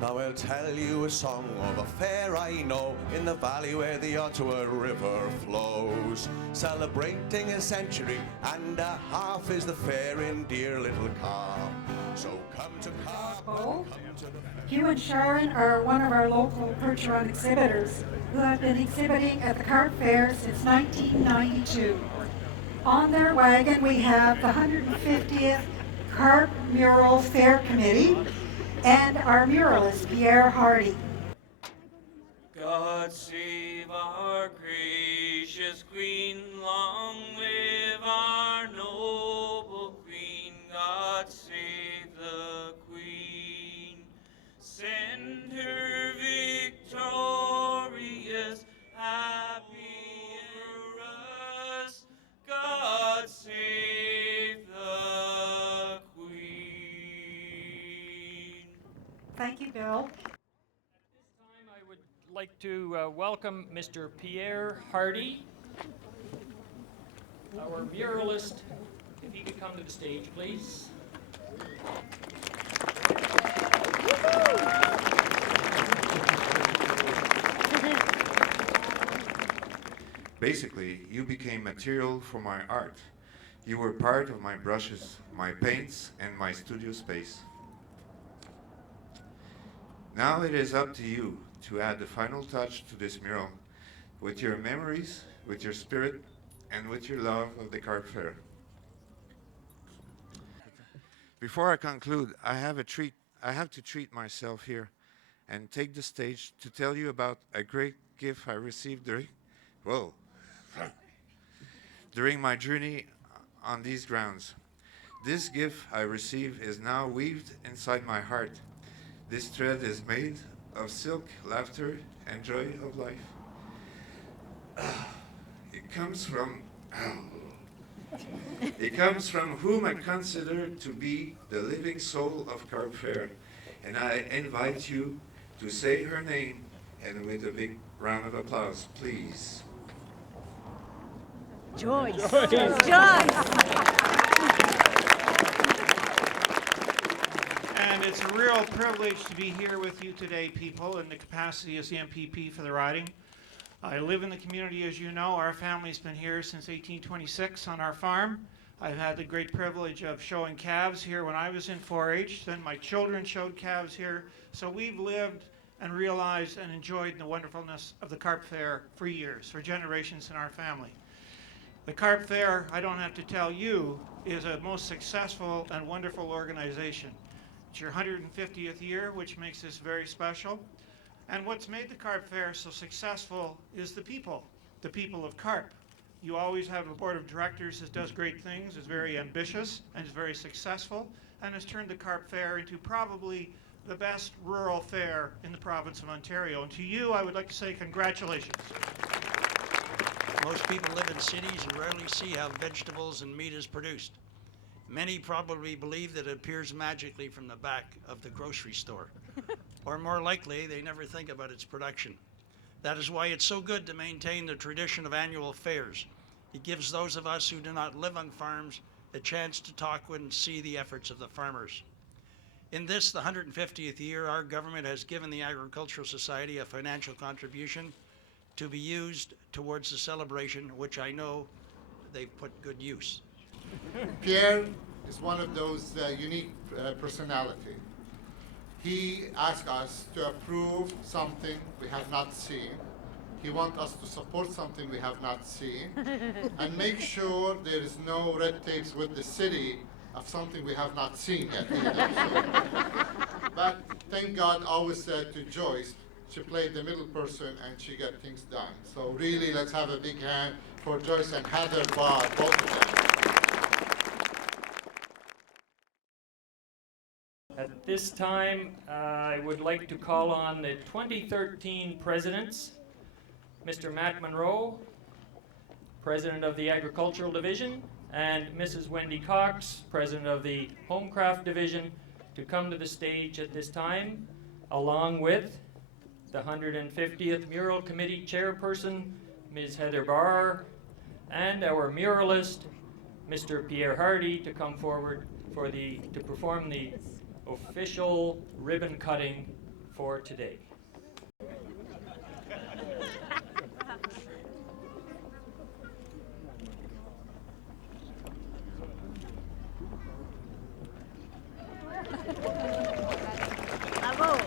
Now I'll tell you a song of a fair I know in the valley where the Ottawa River flows. Celebrating a century and a half is the fair in dear little Carp. So come to Carp. Come to the Hugh and Sharon are one of our local perch-run exhibitors who have been exhibiting at the Carp Fair since 1992. On their wagon we have the 150th Carp Mural Fair Committee and our muralist, Pierre Hardy. God save our gracious Queen, long live our noble Queen. God save the Queen, send her victorious, happy over us. God save the Queen. Thank you, Bill. I would like to welcome Mr. Pierre Hardy, our muralist. If he could come to the stage, please. Basically, you became material for my art. You were part of my brushes, my paints, and my studio space. Now it is up to you to add the final touch to this mural with your memories, with your spirit, and with your love of the Carp Fair. Before I conclude, I have to treat myself here and take the stage to tell you about a great gift I received during my journey on these grounds. This gift I received is now weaved inside my heart. This thread is made of silk, laughter, and joy of life. It comes from whom I consider to be the living soul of Carp Fair, and I invite you to say her name, and with a big round of applause, please. Joyce. Joyce. And it's a real privilege to be here with you today, people, in the capacity as the MPP for the riding. I live in the community, as you know. Our family's been here since 1826 on our farm. I've had the great privilege of showing calves here when I was in 4-H. Then my children showed calves here. So we've lived and realized and enjoyed the wonderfulness of the Carp Fair for years, for generations in our family. The Carp Fair, I don't have to tell you, is a most successful and wonderful organization. It's your 150th year, which makes this very special. And what's made the Carp Fair so successful is the people of Carp. You always have a board of directors that does great things, is very ambitious, and is very successful, and has turned the Carp Fair into probably the best rural fair in the province of Ontario. And to you, I would like to say congratulations. Most people live in cities and rarely see how vegetables and meat is produced. Many probably believe that it appears magically from the back of the grocery store. Or more likely, they never think about its production. That is why it's so good to maintain the tradition of annual fairs. It gives those of us who do not live on farms a chance to talk with and see the efforts of the farmers. In this, the 150th year, our government has given the Agricultural Society a financial contribution to be used towards the celebration, which I know they've put good use. Pierre is one of those unique personality. He asked us to approve something we have not seen. He wants us to support something we have not seen and make sure there is no red tapes with the city of something we have not seen yet either. But thank God, always said to Joyce, she played the middle person and she got things done. So really, let's have a big hand for Joyce and Heather Barr, both of them. At this time, I would like to call on the 2013 presidents, Mr. Matt Monroe, President of the Agricultural Division, and Mrs. Wendy Cox, President of the Homecraft Division, to come to the stage at this time, along with the 150th Mural Committee Chairperson, Ms. Heather Barr, and our muralist, Mr. Pierre Hardy, to come forward to perform the official ribbon cutting for today. Bravo.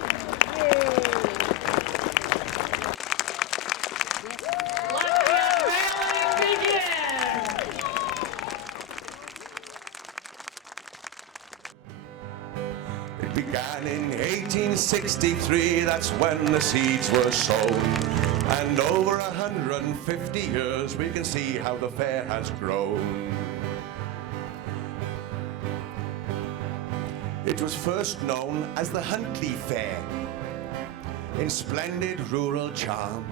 It began in 1863, that's when the seeds were sown. And over 150 years we can see how the fair has grown. It was first known as the Huntley Fair, in splendid rural charm.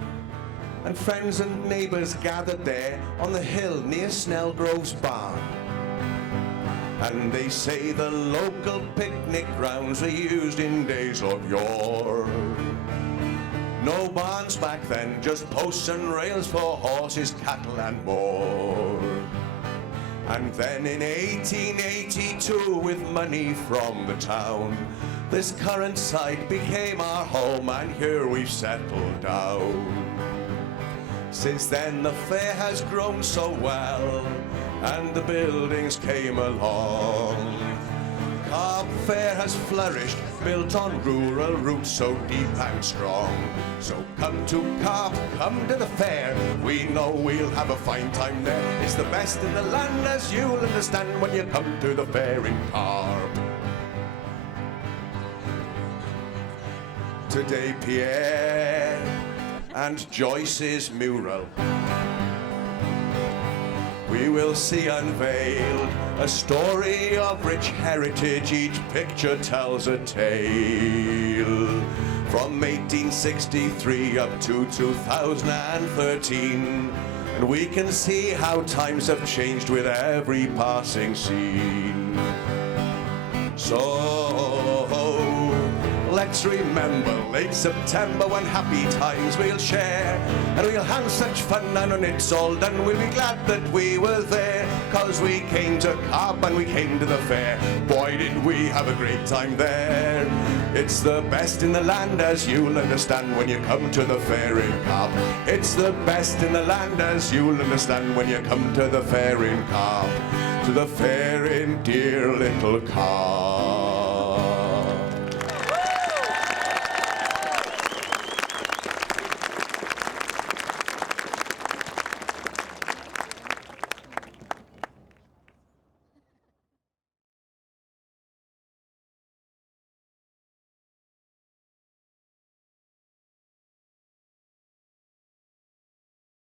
And friends and neighbours gathered there on the hill near Snellgrove's barn. And they say the local picnic grounds were used in days of yore. No barns back then, just posts and rails for horses, cattle and more. And then in 1882, with money from the town, this current site became our home, and here we've settled down. Since then the fair has grown so well, and the buildings came along. Carp Fair has flourished, built on rural roots so deep and strong. So come to Carp, come to the fair, we know we'll have a fine time there. It's the best in the land, as you'll understand when you come to the fair in Carp. Today Pierre and Joyce's mural, we will see unveiled a story of rich heritage. Each picture tells a tale. From 1863 up to 2013, and we can see how times have changed with every passing scene. So let's remember late September when happy times we'll share, and we'll have such fun, and when it's all done we'll be glad that we were there, 'cause we came to Carp and we came to the fair. Boy, did we have a great time there. It's the best in the land, as you'll understand when you come to the fair in Carp. It's the best in the land, as you'll understand when you come to the fair in Carp. To the fair in dear little Carp.